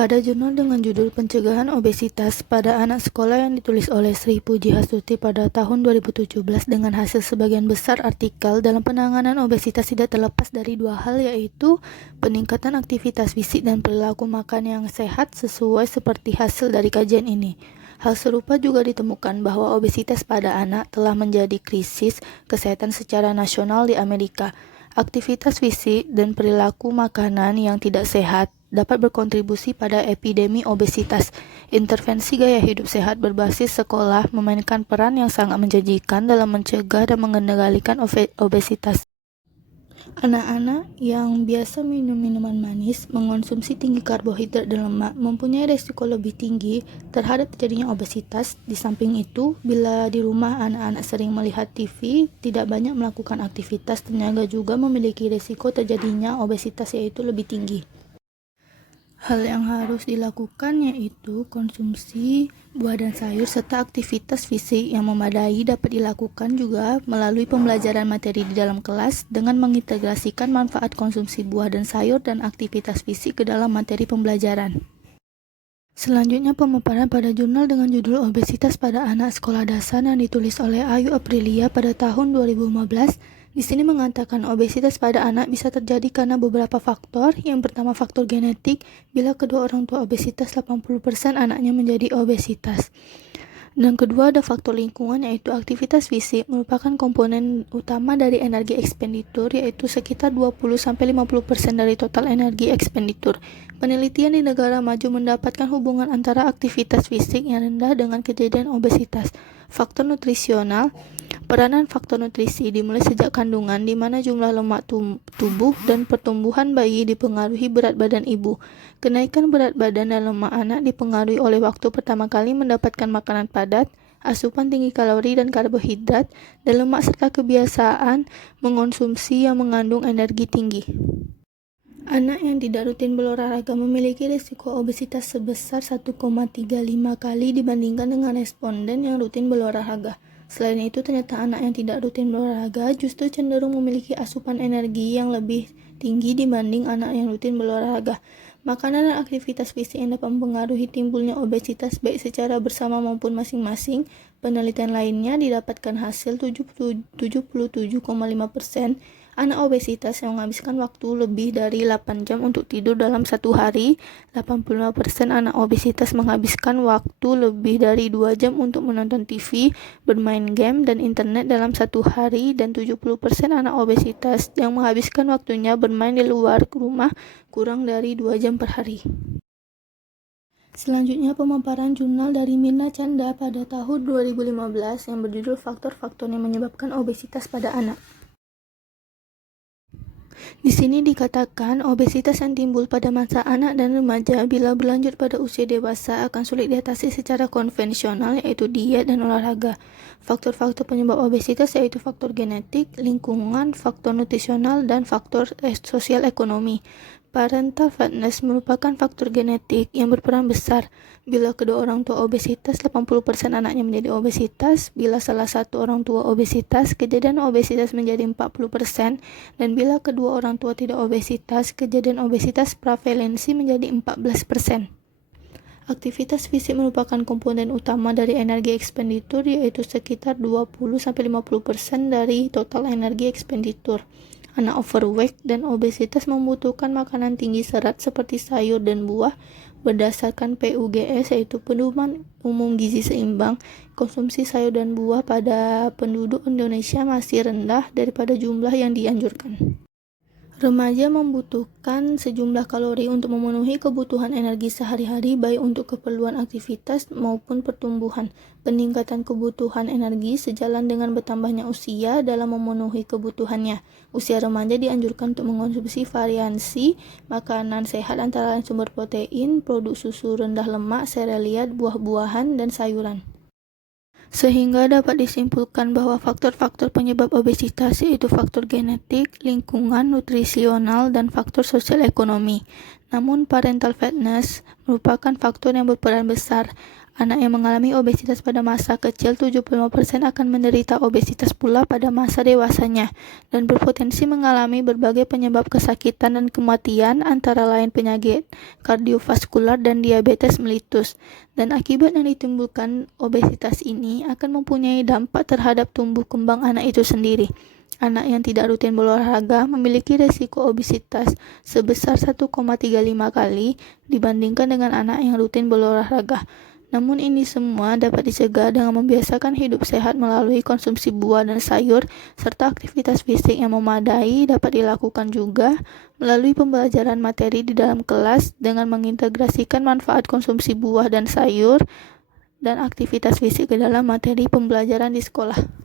Pada jurnal dengan judul Pencegahan Obesitas pada Anak Sekolah yang ditulis oleh Sri Pujiastuti pada tahun 2017 dengan hasil sebagian besar artikel dalam penanganan obesitas tidak terlepas dari dua hal, yaitu peningkatan aktivitas fisik dan perilaku makan yang sehat sesuai seperti hasil dari kajian ini. Hal serupa juga ditemukan bahwa obesitas pada anak telah menjadi krisis kesehatan secara nasional di Amerika. Aktivitas fisik dan perilaku makanan yang tidak sehat dapat berkontribusi pada epidemi obesitas. Intervensi gaya hidup sehat berbasis sekolah memainkan peran yang sangat menjanjikan dalam mencegah dan mengendalikan obesitas. Anak-anak yang biasa minum minuman manis, mengonsumsi tinggi karbohidrat dan lemak, mempunyai risiko lebih tinggi terhadap terjadinya obesitas. Di samping itu, bila di rumah anak-anak sering melihat TV, tidak banyak melakukan aktivitas, ternyata juga memiliki risiko terjadinya obesitas, yaitu lebih tinggi. Hal yang harus dilakukan yaitu konsumsi buah dan sayur serta aktivitas fisik yang memadai dapat dilakukan juga melalui pembelajaran materi di dalam kelas dengan mengintegrasikan manfaat konsumsi buah dan sayur dan aktivitas fisik ke dalam materi pembelajaran. Selanjutnya pemaparan pada jurnal dengan judul Obesitas pada Anak Sekolah Dasar yang ditulis oleh Ayu Aprilia pada tahun 2015. Di sini mengatakan obesitas pada anak bisa terjadi karena beberapa faktor. Yang pertama, faktor genetik. Bila kedua orang tua obesitas, 80% anaknya menjadi obesitas. Dan kedua, ada faktor lingkungan, yaitu aktivitas fisik merupakan komponen utama dari energi ekspenditur, yaitu sekitar 20-50% dari total energi ekspenditur. Penelitian di negara maju mendapatkan hubungan antara aktivitas fisik yang rendah dengan kejadian obesitas. Faktor nutrisional. Peranan faktor nutrisi dimulai sejak kandungan, di mana jumlah lemak tubuh dan pertumbuhan bayi dipengaruhi berat badan ibu. Kenaikan berat badan dan lemak anak dipengaruhi oleh waktu pertama kali mendapatkan makanan padat, asupan tinggi kalori dan karbohidrat, dan lemak serta kebiasaan mengonsumsi yang mengandung energi tinggi. Anak yang tidak rutin berolahraga memiliki risiko obesitas sebesar 1,35 kali dibandingkan dengan responden yang rutin berolahraga. Selain itu, ternyata anak yang tidak rutin berolahraga justru cenderung memiliki asupan energi yang lebih tinggi dibanding anak yang rutin berolahraga. Makanan dan aktivitas fisik yang dapat mempengaruhi timbulnya obesitas baik secara bersama maupun masing-masing. Penelitian lainnya didapatkan hasil 77,5% anak obesitas yang menghabiskan waktu lebih dari 8 jam untuk tidur dalam satu hari. 85% anak obesitas menghabiskan waktu lebih dari 2 jam untuk menonton TV, bermain game, dan internet dalam satu hari. Dan 70% anak obesitas yang menghabiskan waktunya bermain di luar rumah kurang dari 2 jam per hari. Selanjutnya pemaparan jurnal dari Mirna Chandra pada tahun 2015 yang berjudul Faktor-faktor yang menyebabkan obesitas pada anak. Di sini dikatakan obesitas yang timbul pada masa anak dan remaja bila berlanjut pada usia dewasa akan sulit diatasi secara konvensional, yaitu diet dan olahraga. Faktor-faktor penyebab obesitas yaitu faktor genetik, lingkungan, faktor nutrisional, dan faktor sosial ekonomi. Parental fatness merupakan faktor genetik yang berperan besar. Bila kedua orang tua obesitas, 80% anaknya menjadi obesitas. Bila salah satu orang tua obesitas, kejadian obesitas menjadi 40%. Dan bila kedua orang tua tidak obesitas, kejadian obesitas prevalensi menjadi 14%. Aktivitas fisik merupakan komponen utama dari energi ekspenditur, yaitu sekitar 20-50% dari total energi ekspenditur. Anak overweight dan obesitas membutuhkan makanan tinggi serat seperti sayur dan buah. Berdasarkan PUGS, yaitu Pedoman Umum Gizi Seimbang, konsumsi sayur dan buah pada penduduk Indonesia masih rendah daripada jumlah yang dianjurkan. Remaja membutuhkan sejumlah kalori untuk memenuhi kebutuhan energi sehari-hari, baik untuk keperluan aktivitas maupun pertumbuhan. Peningkatan kebutuhan energi sejalan dengan bertambahnya usia dalam memenuhi kebutuhannya. Usia remaja dianjurkan untuk mengonsumsi variasi makanan sehat antara lain sumber protein, produk susu rendah lemak, serealia, buah-buahan, dan sayuran. Sehingga dapat disimpulkan bahwa faktor-faktor penyebab obesitas yaitu faktor genetik, lingkungan, nutrisional, dan faktor sosial ekonomi. Namun parental fatness merupakan faktor yang berperan besar. Anak yang mengalami obesitas pada masa kecil 75% akan menderita obesitas pula pada masa dewasanya dan berpotensi mengalami berbagai penyebab kesakitan dan kematian antara lain penyakit kardiovaskular dan diabetes mellitus. Dan akibat yang ditimbulkan obesitas ini akan mempunyai dampak terhadap tumbuh kembang anak itu sendiri. Anak yang tidak rutin berolahraga memiliki resiko obesitas sebesar 1,35 kali dibandingkan dengan anak yang rutin berolahraga. Namun ini semua dapat dicegah dengan membiasakan hidup sehat melalui konsumsi buah dan sayur, serta aktivitas fisik yang memadai dapat dilakukan juga melalui pembelajaran materi di dalam kelas dengan mengintegrasikan manfaat konsumsi buah dan sayur dan aktivitas fisik ke dalam materi pembelajaran di sekolah.